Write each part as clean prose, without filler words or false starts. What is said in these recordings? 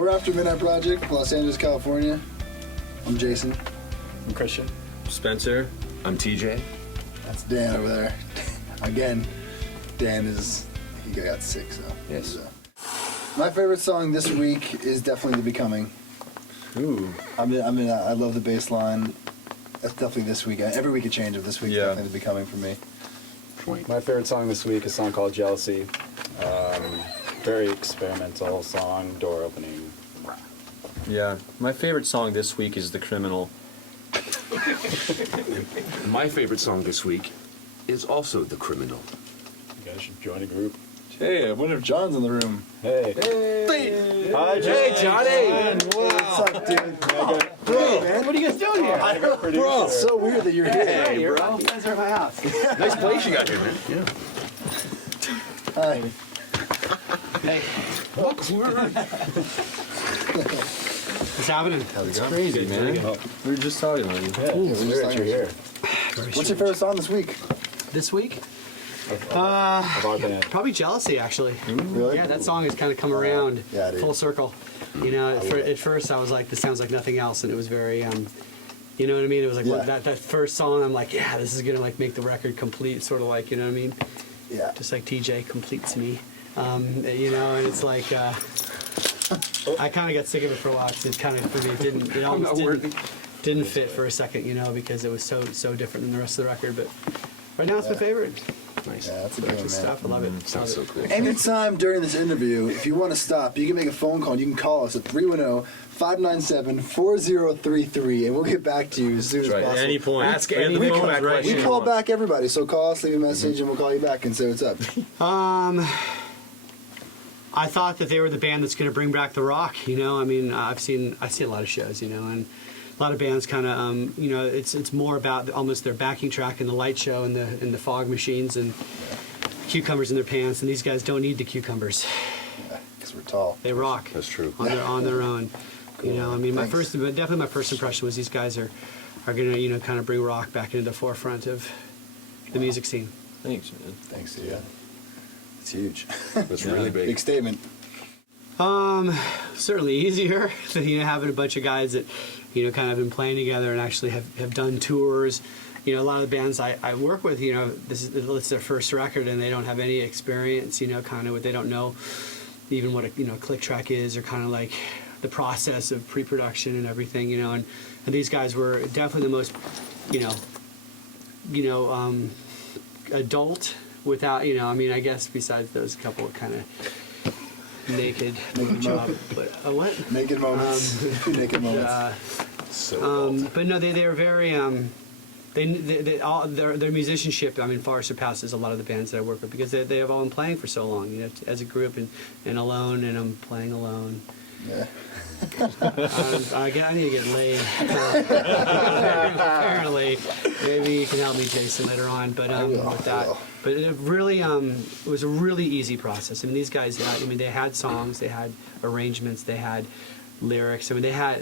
we're After Midnight Project, Los Angeles, California. I'm Jason. I'm Christian. Spencer. I'm TJ. That's Dan over there. Again, Dan he got sick, so. Yes. My favorite song this week is definitely The Becoming. Ooh. I love the bass line. That's definitely this week. Every week it changes. This week definitely The Becoming for me. My favorite song this week is a song called Jealousy. Very experimental song, door opening. Yeah, my favorite song this week is The Criminal. My favorite song this week is also The Criminal. You guys should join a group. Hey, I wonder if John's in the room. Hey. Hey! Hi, Hey, Johnny! What's up, dude? Bro, man, what are you guys doing here? Bro, it's so weird that you're here. Hey, bro. You guys are at my house. Nice place you got here, man. Yeah. Hi. Hey, What's what's happening? It's crazy, man. We were just talking about you. Yeah, it's we're great you're here. What's your favorite song this week? This week? Of our band. Probably Jealousy, actually. Really? Yeah, that song has kind of come around Yeah, dude. full circle. You know, at first I was like, this sounds like nothing else, and it was very, you know what I mean? It was like Yeah. that first song, I'm like, yeah, this is gonna like make the record complete, sort of like, you know what I mean? Yeah. Just like TJ completes me. You know, and it's like, I kind of got sick of it for a while, because it kind of, for me, it almost didn't fit for a second, you know, because it was so different than the rest of the record, but right now it's my favorite. Nice. Yeah, that's a good one, man. Stuff, I love it. Sounds so cool. Anytime during this interview, if you want to stop, you can make a phone call. You can call us at 310-597-4033, and we'll get back to you as soon as Right, possible. at any point. Ask any phone back We question. call back everybody, so call us, leave a message, and we'll call you back and say what's up. I thought that they were the band that's going to bring back the rock. You know, I mean, I see a lot of shows, you know, and a lot of bands kind of, you know, it's more about almost their backing track and the light show and the fog machines and cucumbers in their pants. And these guys don't need the cucumbers. Because we're tall. They rock. That's true. On their own. You know, I mean, definitely my first impression was these guys are going to, you know, kind of bring rock back into the forefront of the music scene. Thanks, man. Thanks, yeah. It's huge. That's really big. Big statement. Certainly easier than, you know, having a bunch of guys that, you know, kind of been playing together and actually have done tours. You know, a lot of the bands I work with, you know, it's their first record and they don't have any experience, you know, kind of they don't know even what a, you know, click track is, or kind of like the process of pre-production and everything, you know, and these guys were definitely the most, adult without, you know, I mean, I guess besides those couple of kind of naked job, but what? Naked moments. Naked moments. But no, they are very their musicianship, I mean, far surpasses a lot of the bands that I work with, because they have all been playing for so long, you know, as a group and alone, and I'm playing alone. Yeah. I need to get laid. Apparently, maybe you can help me, Jason, later on. But with that, but it really it was a really easy process. I mean, these guys, they had songs, they had arrangements, they had lyrics. I mean, they had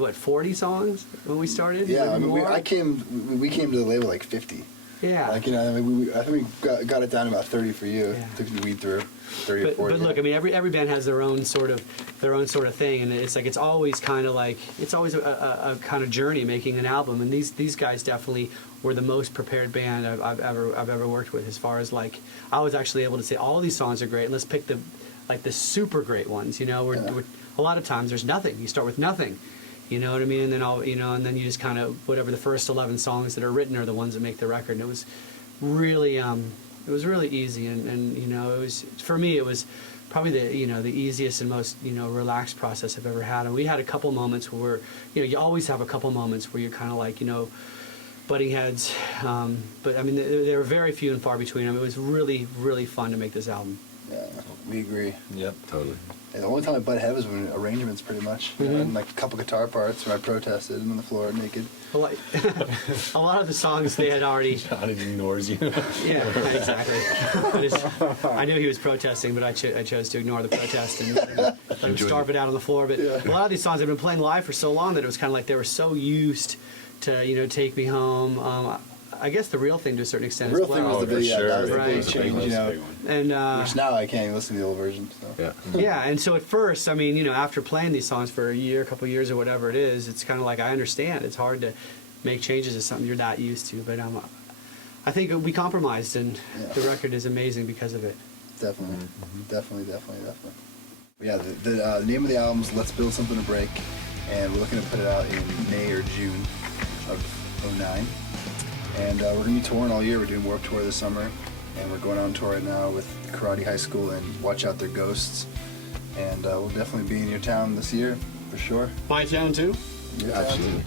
what, 40 songs when we started? Yeah, I mean, we more? came to the label like 50. Yeah. Like, you know, I mean, I think we got it down to about 30 for you. Yeah. Took the weed through 30 or 40. But look, I mean, every band has their own sort of thing, and it's like it's always a kind of journey making an album. And these guys definitely were the most prepared band I've ever worked with, as far as like I was actually able to say all of these songs are great, and let's pick the super great ones. You know, where a lot of times there's nothing. You start with nothing. You know what I mean? And then and then you just kind of, whatever the first 11 songs that are written are the ones that make the record. And it was really easy, and you know, it was, for me, it was probably the easiest and most, you know, relaxed process I've ever had. And we had a couple moments where, you know, you always have a couple moments where you're kind of like, you know, butting heads. But I mean, there were very few and far between. I mean, it was really, really fun to make this album. Yeah, we agree. Yep, totally. Yeah, the only time I butt head was when arrangements, pretty much. You know, and like a couple guitar parts where I protested and on the floor naked. A lot of the songs they had already. John ignores you. Yeah, exactly. I knew he was protesting, but I chose to ignore the protest and let him starve it out on the floor. But a lot of these songs I've been playing live for so long that it was kind of like they were so used to, you know, Take Me Home. I guess the real thing to a certain extent The real as well. thing was the for big, yeah, sure. that was the Right. big That was change, That was you a know. big one. And Which now I can't even listen to the old version. So. Yeah. yeah, and so at first, I mean, you know, after playing these songs for a year, a couple of years, or whatever it is, it's kind of like I understand it's hard to make changes to something you're not used to, but I think we compromised, and Yeah. the record is amazing because of it. Definitely. Definitely. Yeah, the name of the album is Let's Build Something to Break, and we're looking to put it out in May or June of '09. And we're going to be touring all year. We're doing Warped Tour this summer, and we're going on tour right now with Karate High School and Watch Out Their Ghosts. And we'll definitely be in your town this year, for sure. My town too? Your town, too. Absolutely.